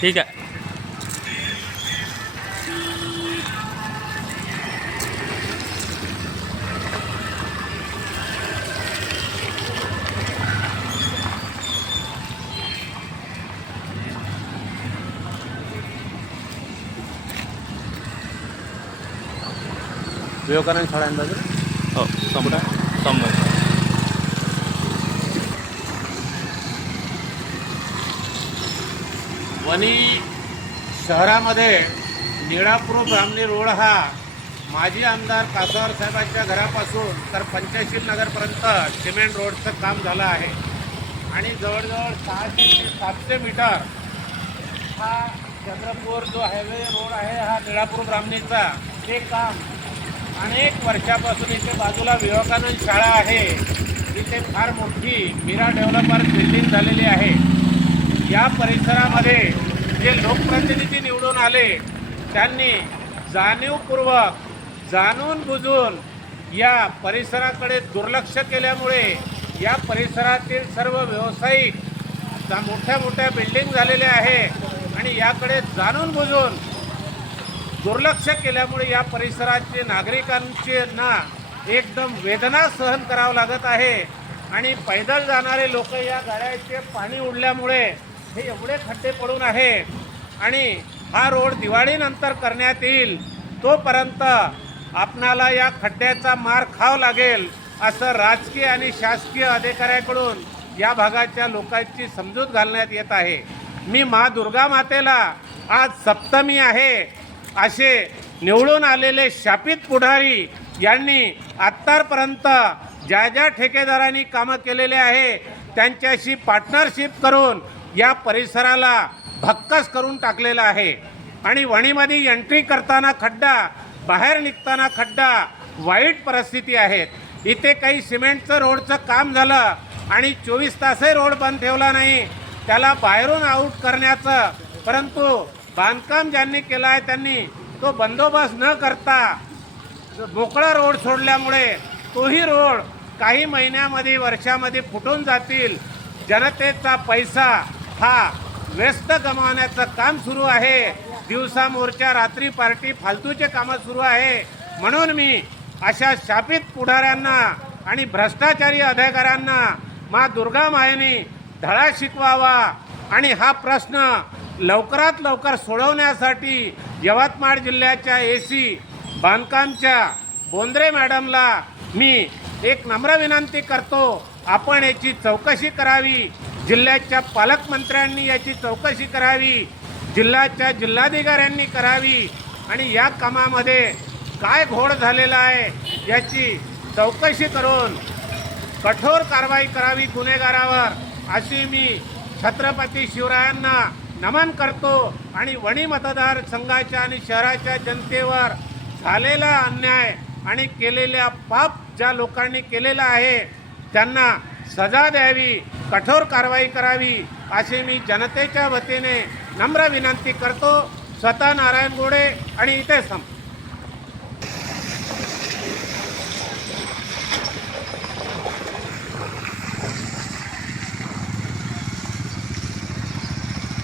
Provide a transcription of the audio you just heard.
ठीक आहे विवेकानंद शाळा अंदाजे हो समोर समोर वणी शहरामध्ये निळापूर ब्राह्मणी रोड हा माजी आमदार कासावर साहेबांच्या घरापासून तर पंचायत नगरपर्यंत सिमेंट रोडचं काम झालं आहे. आणि जवळजवळ सहाशे ते सातशे मीटर हा चंद्रपूर जो हायवे रोड आहे हा निळापूर ब्राह्मणीचा ते काम अनेक वर्षापासून इथे बाजूला विवेकानंद शाळा आहे. इथे फार मोठी मीरा डेव्हलपर बिल्डिंग झालेली आहे. या परिसरामध्ये जे लोकप्रतिनिधी निवडून आले त्यांनी जाणीवपूर्वक जाणून बुजून या परिसराकडे दुर्लक्ष केल्यामुळे या परिसरातील सर्व व्यावसायिक मोठ्या मोठ्या बिल्डिंग झालेल्या आहे आणि याकडे जाणून बुजून दुर्लक्ष केल्यामुळे या परिसराचे नागरिकांचे ना एकदम वेदना सहन करावं लागत आहे. आणि पैदल जाणारे लोक या गाड्याचे पाणी उडल्यामुळे हे एवढे खड्डे पडून आहे. आणि हा रोड दिवाळीनंतर करण्यात येईल. तोपर्यंत आपणाला या खड्ड्याचा मार खावा लागेल असं राजकीय आणि शासकीय अधिकाऱ्याकडून या भागाच्या लोकांची समजूत घालण्यात येत आहे. मी मा दुर्गा मातेला आज सप्तमी आहे. असे निवडून आलेले शापित पुढारी यांनी आत्तापर्यंत ज्या ज्या ठेकेदारांनी कामं केलेले आहे त्यांच्याशी पार्टनरशिप करून या परिसराला भक्कस करून टाकलेला आहे. आणि वणीमध्ये एंट्री करताना खड्डा बाहेर निघताना खड्डा वाईट परिस्थिती आहेत. इथे काही सिमेंटचं रोडचं काम झालं आणि चोवीस तासही रोड बंद ठेवला नाही. त्याला बाहेरून आऊट करण्याचं परंतु बांधकाम ज्यांनी केलं आहे त्यांनी तो बंदोबस्त न करता मोकळा रोड सोडल्यामुळे तोही रोड काही महिन्यामध्ये वर्षामध्ये फुटून जातील. जनतेचा पैसा हा व्यस्त गमावण्याचं काम सुरू आहे. दिवसा मोर्चा रात्री पार्टी फालतूचे कामं सुरू आहे. म्हणून मी अशा शापित पुढाऱ्यांना आणि भ्रष्टाचारी अधिकाऱ्यांना मा दुर्गा मायेने धडा शिकवावा आणि हा प्रश्न लवकरात लवकर सोडवण्यासाठी यवतमाळ जिल्ह्याच्या ए सी बांधकामच्या बोंद्रे मॅडमला मी एक नम्र विनंती करतो. आपण याची चौकशी करावी. जिल्ह्याच्या पालकमंत्र्यांनी याची चौकशी करावी. जिल्ह्याच्या जिल्हाधिकाऱ्यांनी करावी. आणि या कामामध्ये काय घोड झालेला आहे याची चौकशी करून कठोर कारवाई करावी गुन्हेगारावर अशी मी छत्रपती शिवरायांना नमन करतो आणि वणी मतदारसंघाच्या आणि शहराच्या जनतेवर झालेला अन्याय आणि केलेल्या पाप ज्या लोकांनी केलेला आहे त्यांना सजा द्यावी कठोर कारवाई करावी असे मी जनतेच्या वतीने नम्र विनंती करतो. स्वतः नारायण गोडे आणि इथे संप